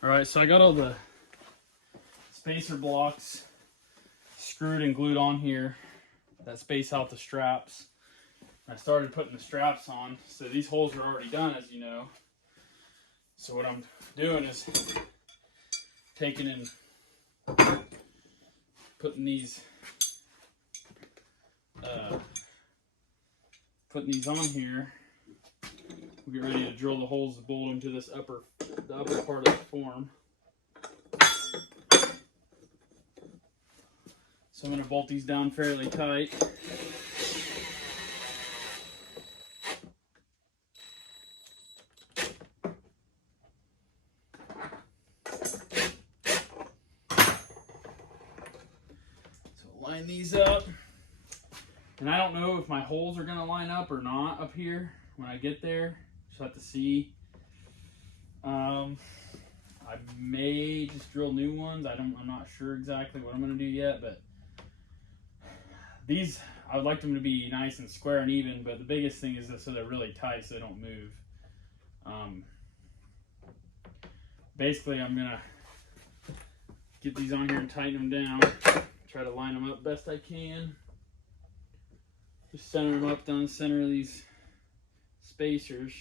All right, so I got all the spacer blocks screwed and glued on here that space out the straps. I started putting the straps on, so these holes are already done, as you know. So what I'm doing is taking and putting these on here. We'll get ready to drill the holes to bolt them to this the upper part of the form. So I'm going to bolt these down fairly tight. So line these up. And I don't know if my holes are going to line up or not up here when I get there. Just have to see. I may just drill new ones. I'm not sure exactly what I'm going to do yet, but these, I would like them to be nice and square and even, but the biggest thing is that so they're really tight so they don't move. Basically, I'm going to get these on here and tighten them down. Try to line them up best I can. Just center them up down the center of these spacers.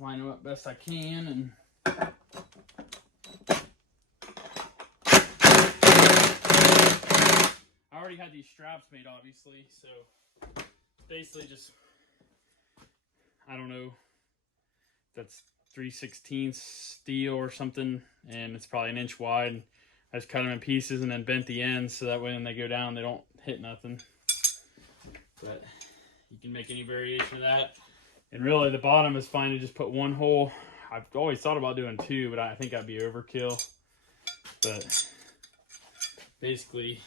Line them up best I can, and I already had these straps made, obviously, so basically just, I don't know, that's 3/16 steel or something, and it's probably an inch wide. I just cut them in pieces and then bent the ends so that way when they go down they don't hit nothing. But you can make any variation of that. And really, the bottom is fine to just put one hole. I've always thought about doing two, but I think that'd be overkill. But basically,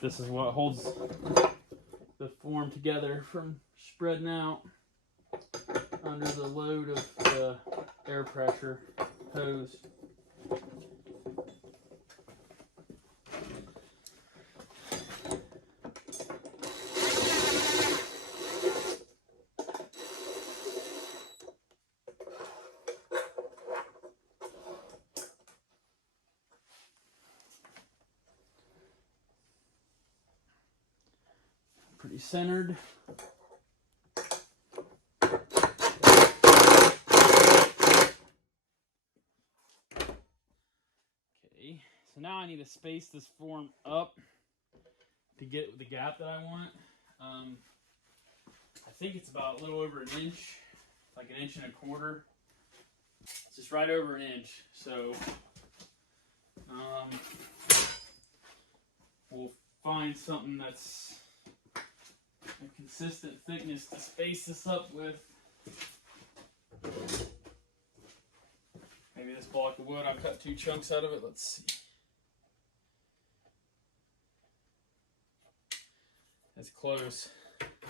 this is what holds the form together from spreading out under the load of the air pressure hose. Pretty centered. Okay, so now I need to space this form up to get the gap that I want. I think it's about a little over an inch, like 1.25 inches. It's just right over an inch. So we'll find something that's a consistent thickness to space this up with. Maybe this block of wood, I've cut 2 chunks out of it. Let's see. That's close.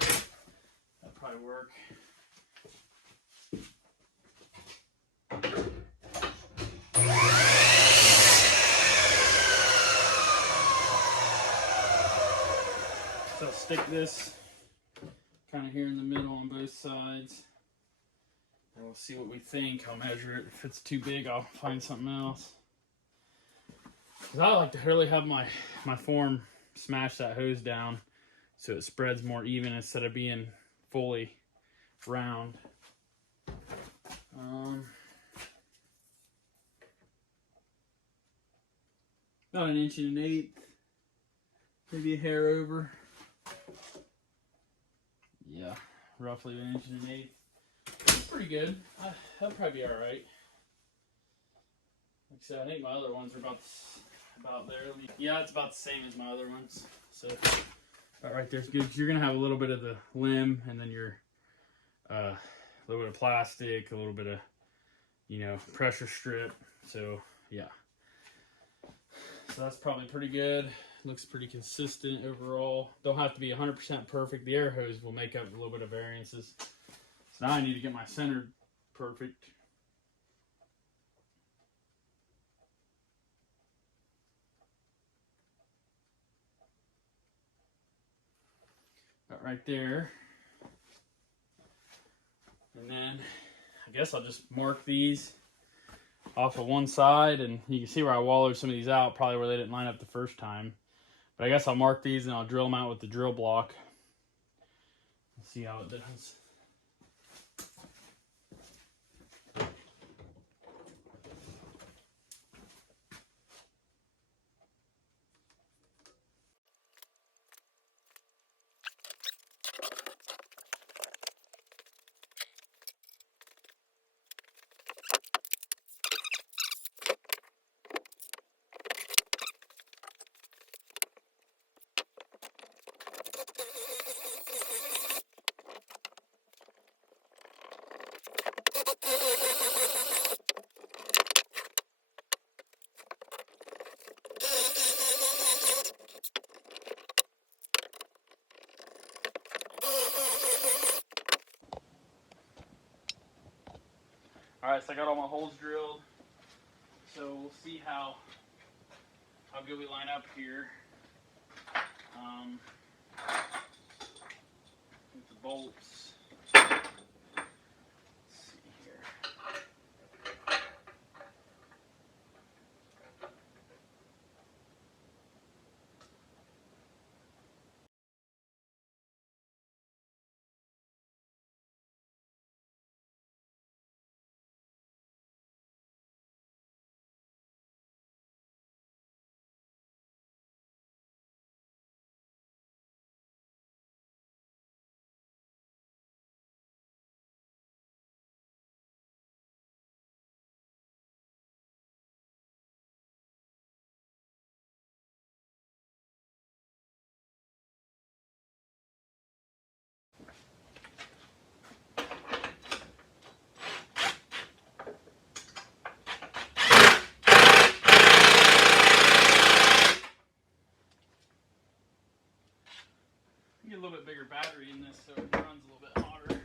That'll probably work. So I'll stick this kind of here in the middle on both sides. And we'll see what we think. I'll measure it. If it's too big, I'll find something else. Because I like to really have my form smash that hose down so it spreads more even instead of being fully round. About 1 1/8 inches, maybe a hair over. Yeah, roughly 1 1/8 inches. It's pretty good. That'll probably be all right. Like I said, I think my other ones are about there. Yeah, it's about the same as my other ones. So about right there's good. You're gonna have a little bit of the limb and then your little bit of plastic, a little bit of, you know, pressure strip. So yeah, so that's probably pretty good. Looks pretty consistent overall. Don't have to be 100% perfect. The air hose will make up a little bit of variances. So now I need to get my center perfect. Got right there. And then I guess I'll just mark these off of one side, and you can see where I wallowed some of these out, probably where they didn't line up the first time. But I guess I'll mark these and I'll drill them out with the drill block. Let's see how it does. Alright, so I got all my holes drilled. So we'll see how good we line up here. With the bolts. Let's see here. Get a little bit bigger battery in this so it runs a little bit hotter.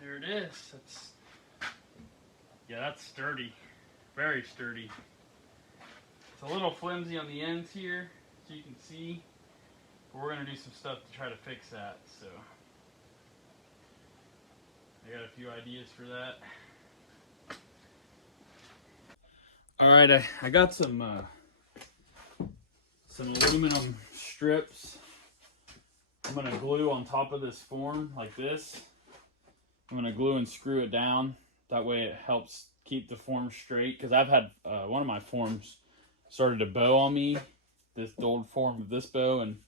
There it is. That's sturdy. Very sturdy. It's a little flimsy on the ends here, so you can see. But we're going to do some stuff to try to fix that. So I got a few ideas for that. Alright, I got some aluminum strips. I'm going to glue on top of this form like this. I'm going to glue and screw it down. That way it helps keep the form straight. Because I've had one of my forms started to bow on me. The old form of this bow. And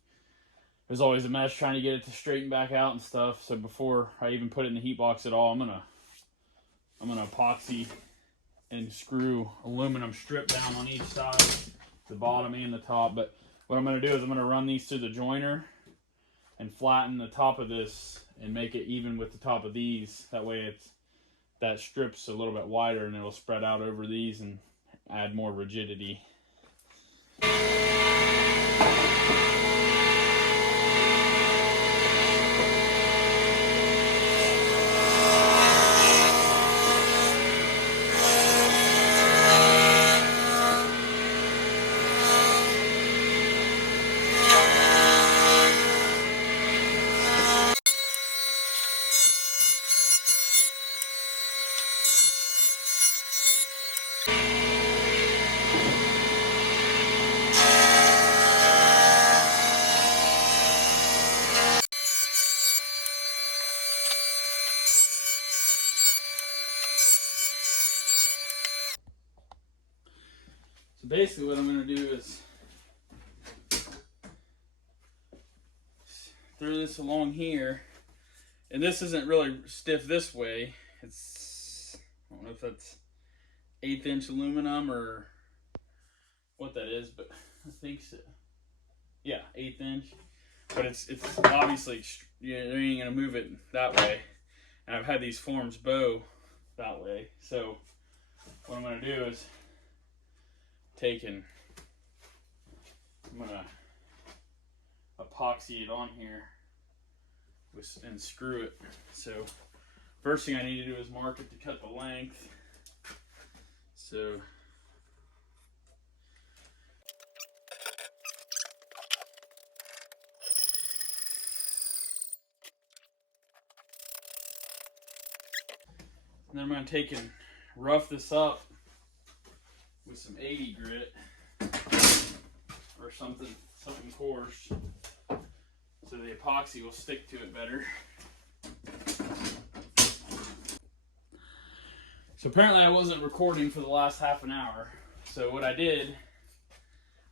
there's always a mess trying to get it to straighten back out and stuff. So before I even put it in the heat box at all, I'm gonna epoxy and screw aluminum strip down on each side, the bottom and the top. But what I'm going to do is I'm going to run these through the joiner and flatten the top of this and make it even with the top of these. That way that strip's a little bit wider and it'll spread out over these and add more rigidity. So basically what I'm going to do is throw this along here, and this isn't really stiff this way. It's, I don't know if that's 1/8 inch aluminum or what that is, but I think so. Yeah, 1/8 inch. But it's obviously, you ain't gonna move it that way. And I've had these forms bow that way. So what I'm gonna do is I'm gonna epoxy it on here and screw it. So first thing I need to do is mark it to cut the length. So and then I'm going to take and rough this up with some 80 grit or something coarse, so the epoxy will stick to it better. So apparently I wasn't recording for the last half an hour. So what I did,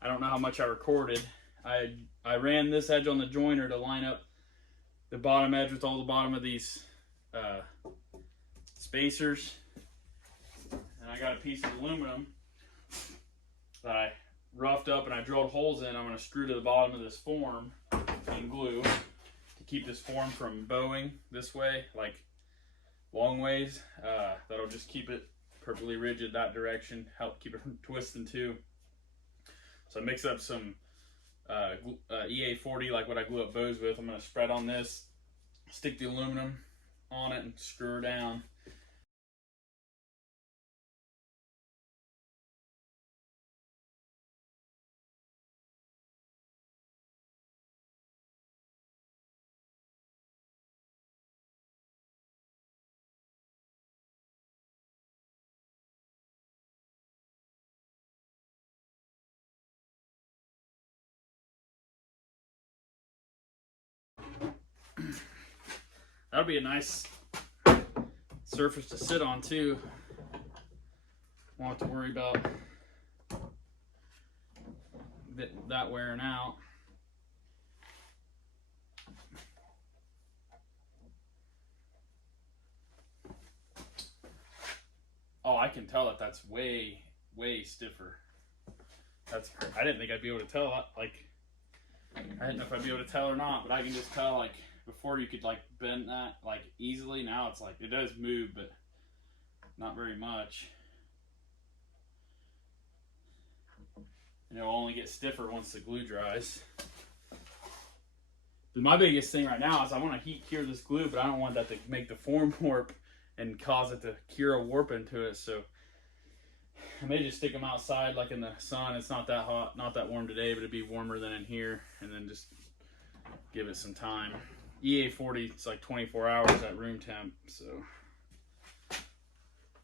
I don't know how much I recorded. I ran this edge on the joiner to line up the bottom edge with all the bottom of these spacers, and I got a piece of aluminum that I roughed up and I drilled holes in. I'm going to screw to the bottom of this form and glue to keep this form from bowing this way, like long ways. That'll just keep it perfectly rigid that direction, help keep it from twisting too. So I mix up some EA40, like what I glue up bows with. I'm going to spread on this, stick the aluminum on it and screw her down. That'll be a nice surface to sit on too. Won't have to worry about that wearing out. Oh, I can tell that that's way stiffer. I didn't think I'd be able to tell that. Like, I didn't know if I'd be able to tell or not, but I can just tell, like, before you could like bend that like easily. Now it's like it does move, but not very much. And it'll only get stiffer once the glue dries. But my biggest thing right now is I want to heat cure this glue, but I don't want that to make the form warp and cause it to cure a warp into it. So I may just stick them outside, like in the sun. It's not that hot, not that warm today, but it'd be warmer than in here, and then just give it some time. EA40, it's like 24 hours at room temp, so.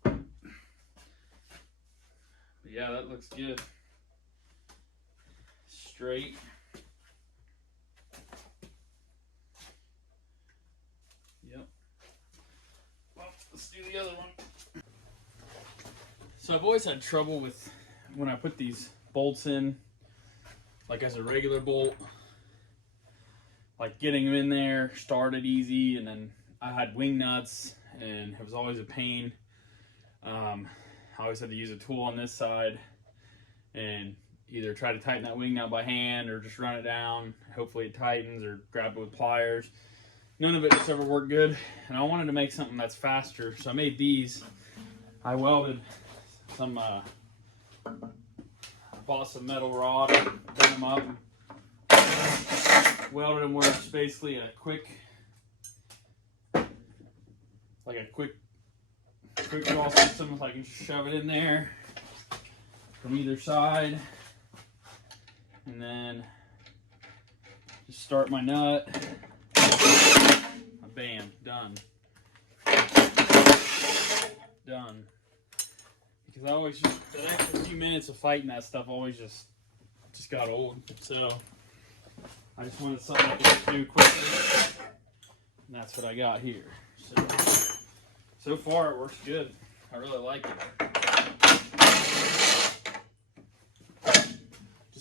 But yeah, that looks good. Straight. Yep. Well, let's do the other one. So I've always had trouble with when I put these bolts in, like as a regular bolt, like getting them in there started easy, and then I had wing nuts and it was always a pain. I always had to use a tool on this side and either try to tighten that wing nut by hand or just run it down. Hopefully it tightens, or grab it with pliers. None of it just ever worked good, and I wanted to make something that's faster, so I made these. I welded some, bought some metal rod, bent them up, welded them where it's basically a quick draw system. If I can shove it in there from either side, and then just start my nut. Bam, done. Done. Because I always just, that extra few minutes of fighting that stuff always just got old. So I just wanted something I could do quickly, and that's what I got here. So far it works good. I really like it.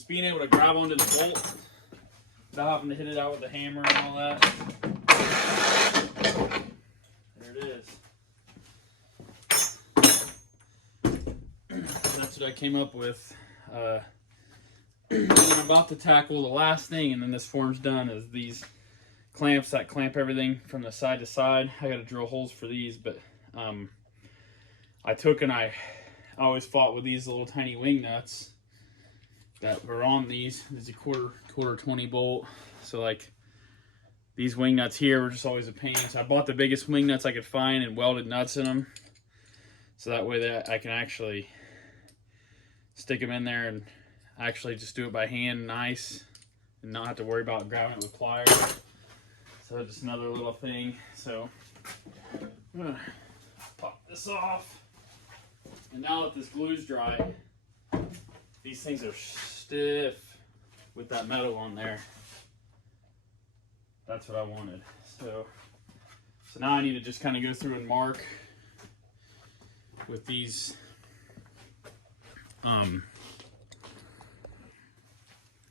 just being able to grab onto the bolt without having to hit it out with a hammer and all that. There it is. That's what I came up with. I'm about to tackle the last thing, and then this form's done, is these clamps that clamp everything from the side to side. I got to drill holes for these, but I took and I always fought with these little tiny wing nuts that were on these. There's a quarter 20 bolt. So like these wing nuts here were just always a pain. So I bought the biggest wing nuts I could find and welded nuts in them. So that way that I can actually stick them in there and actually just do it by hand nice and not have to worry about grabbing it with pliers. So just another little thing. So I'm gonna pop this off. And now that this glue's dry, these things are stiff with that metal on there. That's what I wanted. So now I need to just kind of go through and mark with these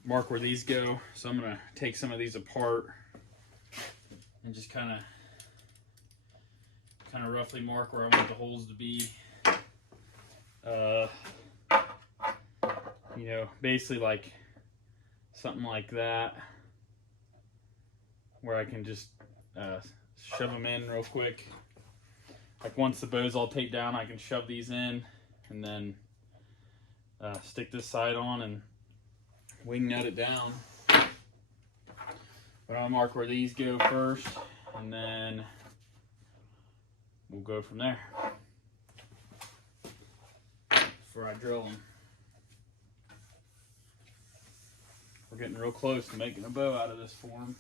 mark where these go. So I'm gonna take some of these apart and just kind of roughly mark where I want the holes to be. You know, basically like something like that, where I can just shove them in real quick. Like once the bow's all taped down, I can shove these in and then stick this side on and wing nut it down. But I'll mark where these go first, and then we'll go from there before I drill them. We're getting real close to making a bow out of this form.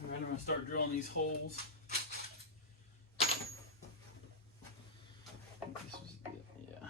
All right, I'm gonna start drilling these holes. This was it, yeah.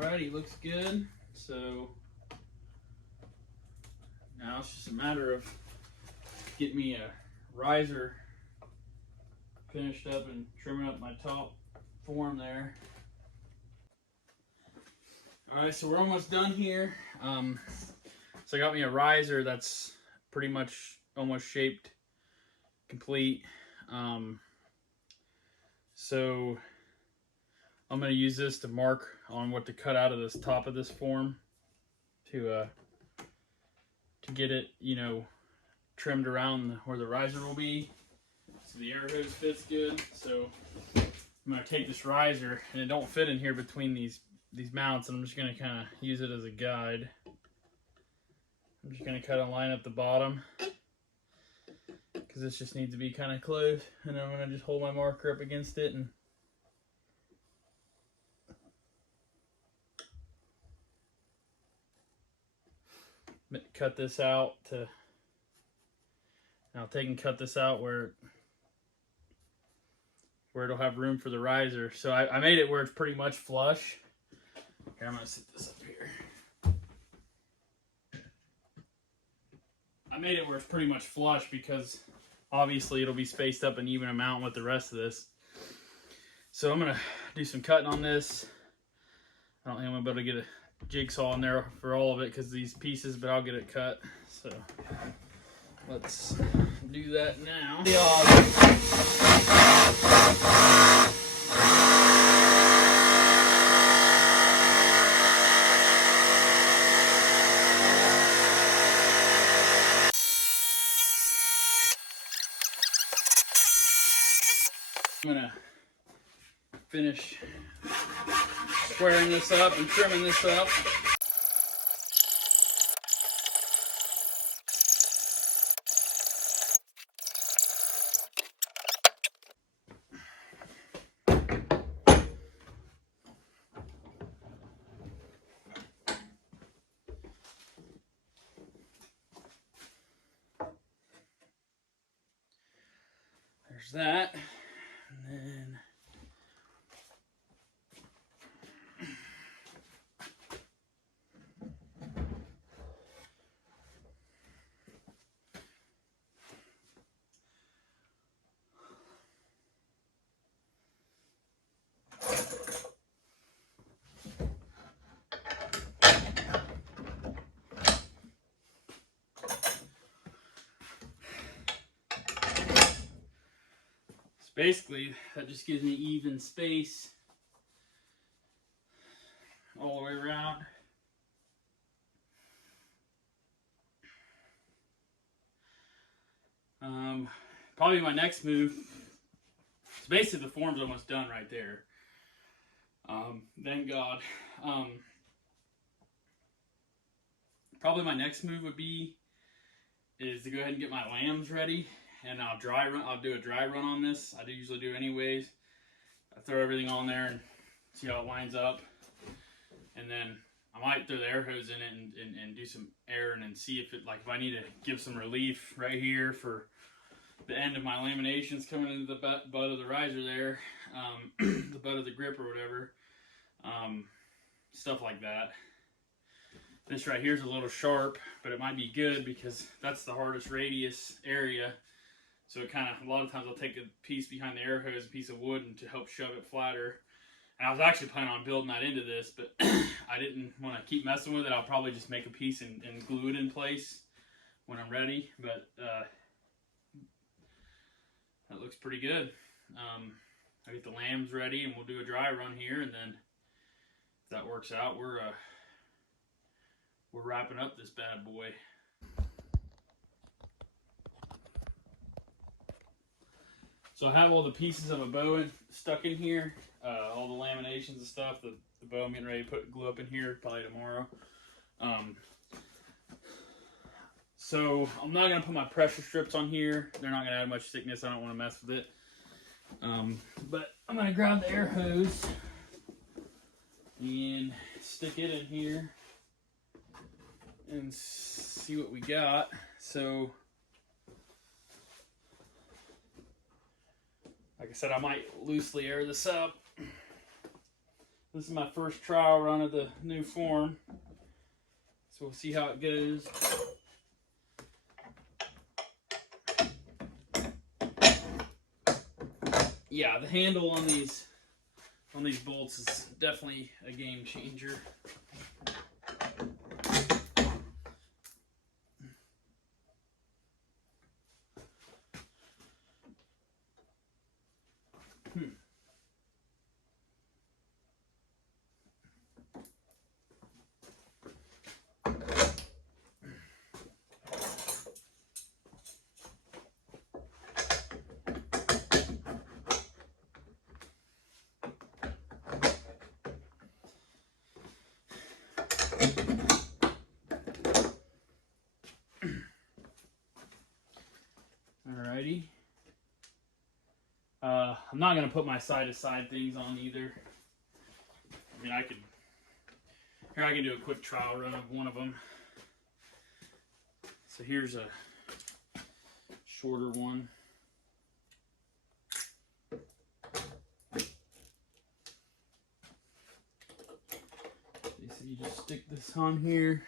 Alrighty, looks good. So now it's just a matter of getting me a riser finished up and trimming up my top form there. Alright, so we're almost done here. So I got me a riser that's pretty much almost shaped complete. So I'm going to use this to mark on what to cut out of this top of this form to get it, you know, trimmed around where the riser will be, so the air hose fits good. So I'm going to take this riser, and it don't fit in here between these mounts, and I'm just going to kind of use it as a guide. I'm just going to kind of line up the bottom because this just needs to be kind of close, and I'm going to just hold my marker up against it and cut this out to, and I'll take and cut this out where it'll have room for the riser. So I made it where it's pretty much flush. Here, I'm gonna set this up here. I made it where it's pretty much flush because obviously it'll be spaced up an even amount with the rest of this. So I'm gonna do some cutting on this. I don't think I'm gonna be able to get a jigsaw in there for all of it because these pieces, but I'll get it cut. So let's do that now. I'm gonna finish squaring this up and trimming this up. There's that. And then basically, that just gives me even space all the way around. Probably my next move, so basically the form's almost done right there. Thank God. Probably my next move would be is to go ahead and get my lambs ready, and I'll do a dry run on this. I do usually do anyways. I throw everything on there and see how it lines up, and then I might throw the air hose in it and do some air and then see if it, like, if I need to give some relief right here for the end of my laminations coming into the butt of the riser there, the butt of the grip or whatever, stuff like that. This right here is a little sharp, but it might be good because that's the hardest radius area. So it kind of, a lot of times I'll take a piece behind the air hose, a piece of wood, and to help shove it flatter. And I was actually planning on building that into this, but I didn't want to keep messing with it. I'll probably just make a piece and glue it in place when I'm ready. But that looks pretty good. I get the lambs ready, and we'll do a dry run here, and then if that works out, we're wrapping up this bad boy. So I have all the pieces of a bow stuck in here, all the laminations and stuff. The bow I'm getting ready to put glue up in here probably tomorrow. So I'm not going to put my pressure strips on here. They're not going to add much thickness. I don't want to mess with it. But I'm going to grab the air hose and stick it in here and see what we got. So, like I said, I might loosely air this up. This is my first trial run of the new form, so we'll see how it goes. Yeah, the handle on these bolts is definitely a game changer. Alrighty. I'm not gonna put my side-to-side things on either. I mean, I can do a quick trial run of one of them. So here's a shorter one. So you just stick this on here.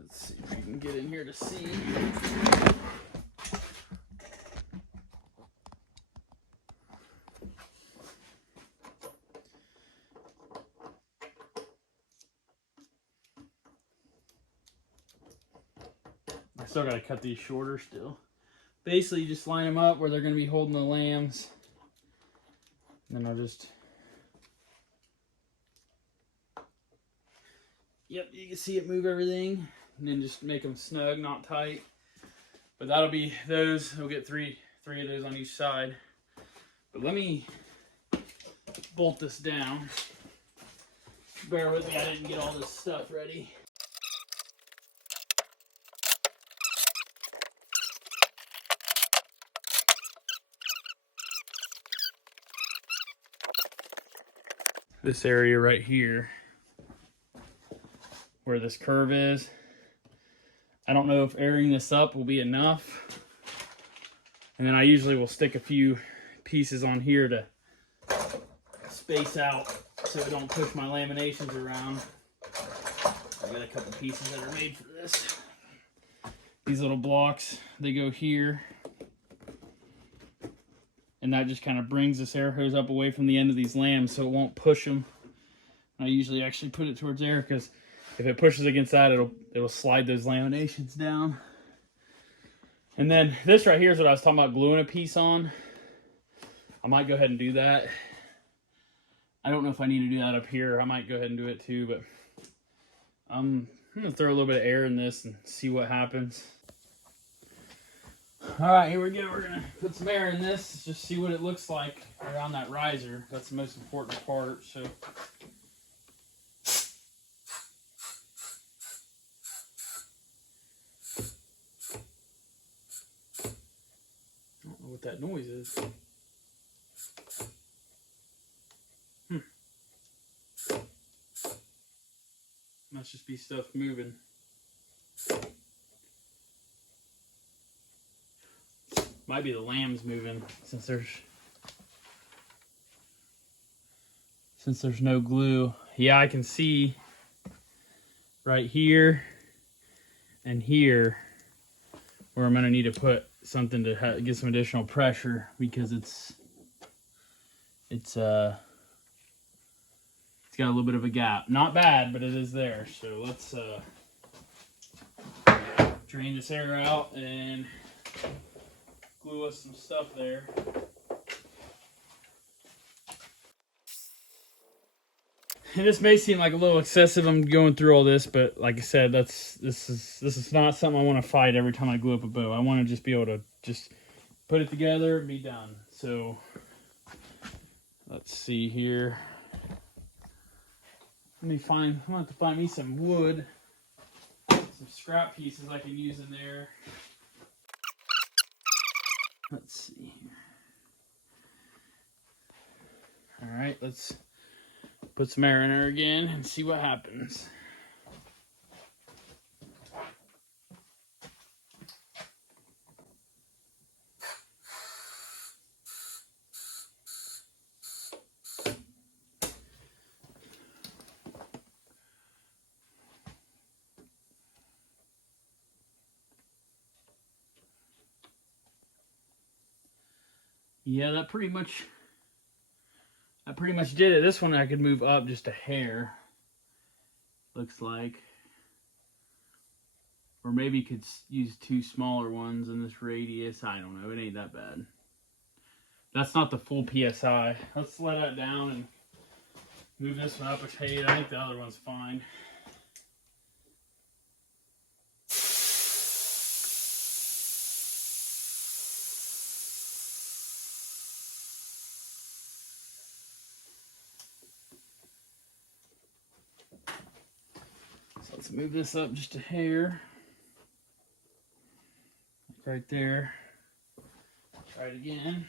Let's see if you can get in here to see. I still gotta cut these shorter still. Basically, you just line them up where they're gonna be holding the lambs. And then I'll just... Yep, you can see it move everything. And then just make them snug, not tight. But that'll be those. We'll get three of those on each side. But let me bolt this down. Bear with me, I didn't get all this stuff ready. This area right here, where this curve is, I don't know if airing this up will be enough. And then I usually will stick a few pieces on here to space out so I don't push my laminations around. I got a couple pieces that are made for this. These little blocks, they go here. And that just kind of brings this air hose up away from the end of these lambs so it won't push them. I usually actually put it towards there because if it pushes against that, it'll slide those laminations down. And then this right here is what I was talking about, gluing a piece on. I might go ahead and do that. I don't know if I need to do that up here. I might go ahead and do it too, but I'm gonna throw a little bit of air in this and see what happens. All right, here we go. We're gonna put some air in this, just see what it looks like around that riser. That's the most important part. So. I don't know what that noise is. Must just be stuff moving. Might be the lambs moving since there's no glue. Yeah, I can see right here and here where I'm gonna need to put something to get some additional pressure because it's got a little bit of a gap. Not bad, but it is there. So let's drain this air out and glue us some stuff there. And this may seem like a little excessive. I'm going through all this, but like I said, this is not something I want to fight every time I glue up a bow. I want to just be able to just put it together and be done. So let's see here. I'm gonna have to find me some wood, some scrap pieces I can use in there. Let's see here. All right, let's put some air in there again and see what happens. Yeah, that pretty much did it. This one I could move up just a hair, looks like. Or maybe could use two smaller ones in this radius. I don't know. It ain't that bad. That's not the full PSI. Let's let that down and move this one up a shade. I think the other one's fine. So let's move this up just a hair. Right there. Try it again.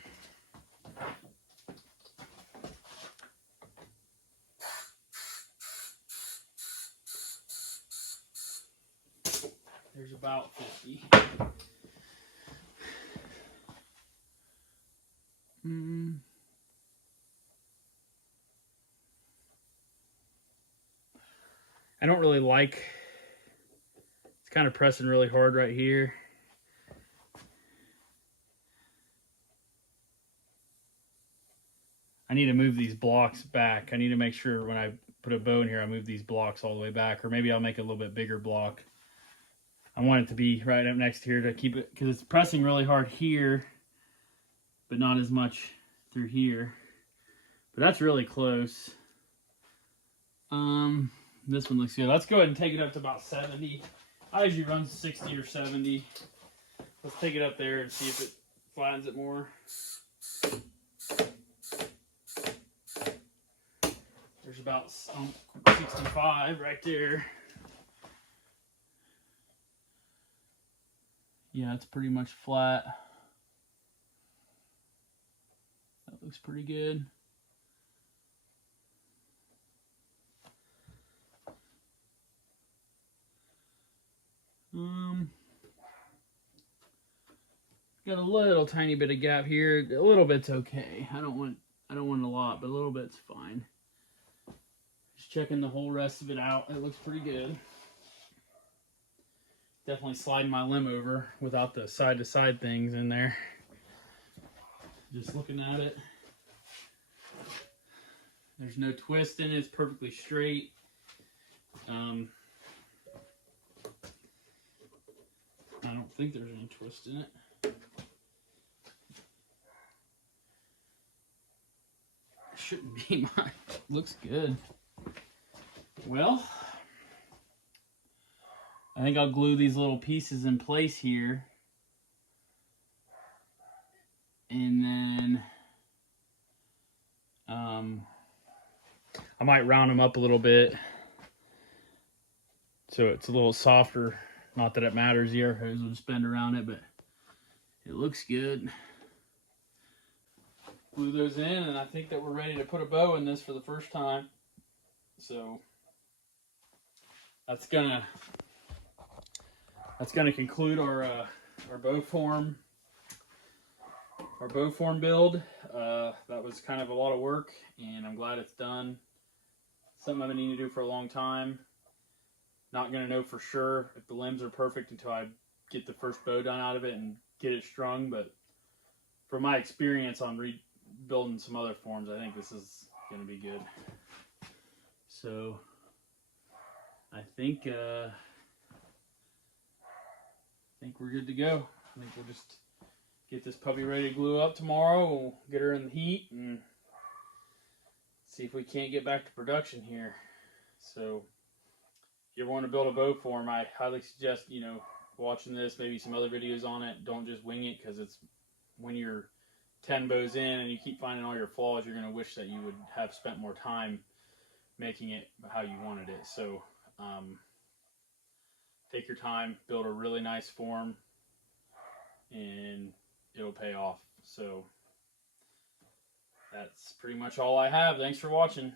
There's about 50. I don't really like, it's kind of pressing really hard right here. I need to move these blocks back. I need to make sure when I put a bow in here, I move these blocks all the way back, or maybe I'll make a little bit bigger block. I want it to be right up next here to keep it, because it's pressing really hard here, but not as much through here. But that's really close. This one looks good. Let's go ahead and take it up to about 70. I usually run 60 or 70. Let's take it up there and see if it flattens it more. about 65 right there. Yeah, it's pretty much flat. That looks pretty good. Got a little tiny bit of gap here. A little bit's okay. I don't want a lot, but a little bit's fine. Just checking the whole rest of it out. It looks pretty good. Definitely sliding my limb over without the side-to-side things in there. Just looking at it. There's no twist in it. It's perfectly straight. I don't think there's any twist in it. Shouldn't be much. Looks good. Well, I think I'll glue these little pieces in place here. And then I might round them up a little bit so it's a little softer. Not that it matters, the air hose will just bend around it, but it looks good. Glue those in, and I think that we're ready to put a bow in this for the first time. So that's gonna conclude our bow form build. That was kind of a lot of work, and I'm glad it's done. Something I've been needing to do for a long time. Not gonna know for sure if the limbs are perfect until I get the first bow done out of it and get it strung, but from my experience on rebuilding some other forms, I think this is gonna be good. So I think we're good to go. I think we'll just get this puppy ready to glue up tomorrow. We'll get her in the heat and see if we can't get back to production here. So if you ever want to build a bow form, I highly suggest, watching this, maybe some other videos on it. Don't just wing it, because it's when you're 10 bows in and you keep finding all your flaws, you're going to wish that you would have spent more time making it how you wanted it. So take your time, build a really nice form, and it'll pay off. So that's pretty much all I have. Thanks for watching.